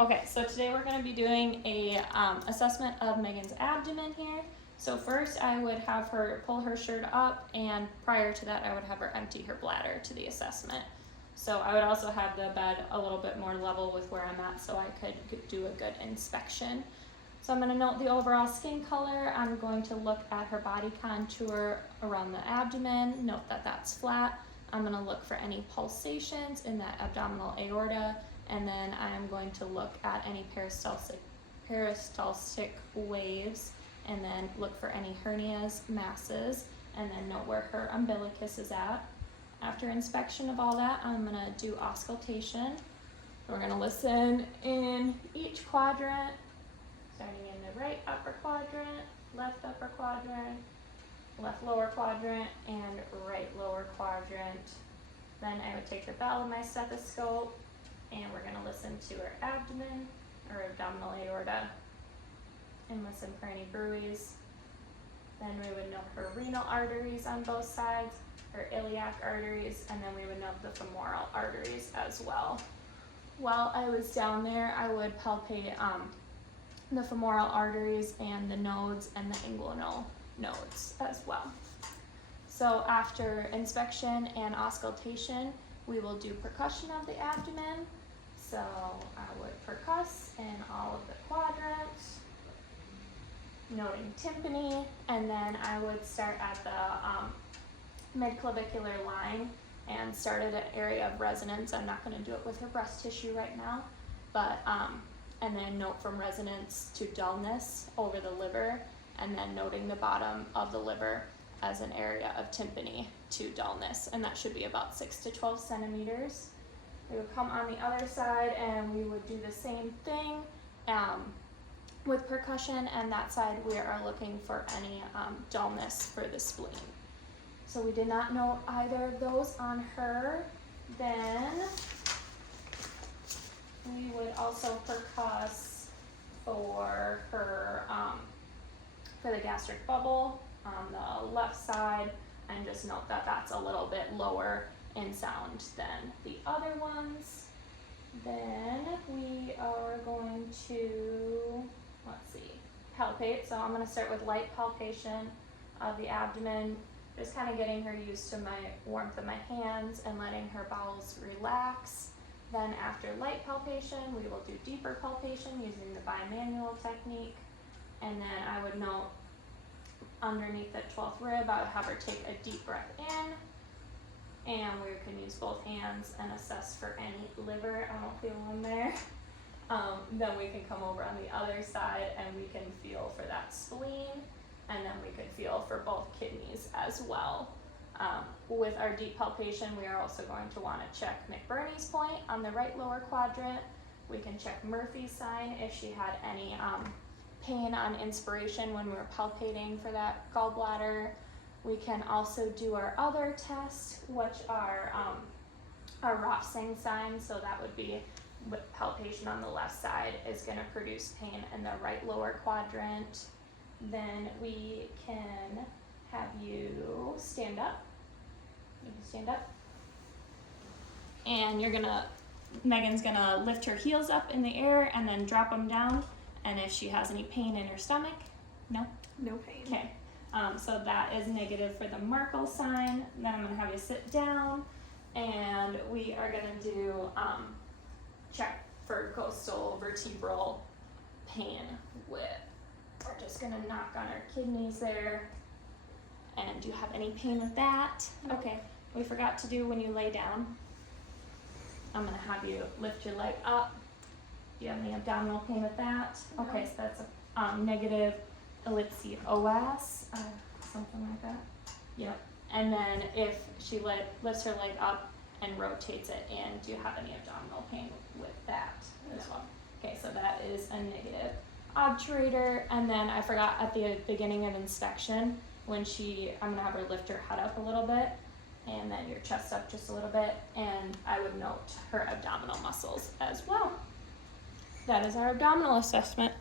Okay, so today we're going to be doing a assessment of Megan's abdomen here. So first I would have her pull her shirt up, and prior to that I would have her empty her bladder to the assessment. So I would also have the bed a little bit more level with where I'm at so I could do a good inspection. So I'm going to note the overall skin color. I'm going to look at her body contour around the abdomen, note that that's flat. I'm going to look for any pulsations in that abdominal aorta, and then I'm going to look at any peristaltic waves, and then look for any hernias, masses, and then note where her umbilicus is at. After inspection of all that, I'm going to do auscultation. We're going to listen in each quadrant, starting in the right upper quadrant, left upper quadrant, left lower quadrant, and right lower quadrant. Then I would take the bell of my stethoscope, and we're going to listen to her abdomen, or abdominal aorta, and listen for any bruits. Then we would note her renal arteries on both sides, her iliac arteries, and then we would note the femoral arteries as well. While I was down there, I would palpate the femoral arteries and the nodes and the inguinal nodes as well. So after inspection and auscultation, we will do percussion of the abdomen. So I would percuss in all of the quadrants, noting tympany, and then I would start at the midclavicular line and start at an area of resonance. I'm not going to do it with her breast tissue right now, but and then note from resonance to dullness over the liver, and then noting the bottom of the liver as an area of tympany to dullness, and that should be about 6 to 12 centimeters. We would come on the other side and we would do the same thing with percussion, and that side we are looking for any dullness for the spleen. So we did not note either of those on her. Then we would also percuss for her, for the gastric bubble on the left side, and just note that that's a little bit lower in sound than the other ones. Then we are going to, let's see, palpate. So I'm going to start with light palpation of the abdomen, just kind of getting her used to my warmth of my hands and letting her bowels relax. Then after light palpation, we will do deeper palpation using the bimanual technique. And then I would note underneath the 12th rib, I would have her take a deep breath in. And we can use both hands and assess for any liver. I don't feel one there. Then we can come over on the other side and we can feel for that spleen. And then we could feel for both kidneys as well. With our deep palpation, we are also going to want to check McBurney's point on the right lower quadrant. We can check Murphy's sign if she had any pain on inspiration when we were palpating for that gallbladder. We can also do our other tests, which are our Rothsang sign. So that would be with palpation on the left side is going to produce pain in the right lower quadrant. Then we can have you stand up. You can stand up. And Megan's gonna lift her heels up in the air and then drop them down. And if she has any pain in her stomach, no? No pain. Okay. So that is negative for the Markle sign. Then I'm gonna have you sit down, and we are gonna do check for coastal vertebral pain with. We're just gonna knock on our kidneys there. And do you have any pain with that? No. Okay. We forgot to do when you lay down. I'm gonna have you lift your leg up. Do you have any abdominal pain with that? No. Okay, so that's a negative ellipsios, something like that. Yep. And then if she lifts her leg up and rotates it in, do you have any abdominal pain with that as well? Okay, so that is a negative obturator. And then I forgot at the beginning of inspection, when I'm gonna have her lift her head up a little bit, and then your chest up just a little bit, and I would note her abdominal muscles as well. That is our abdominal assessment.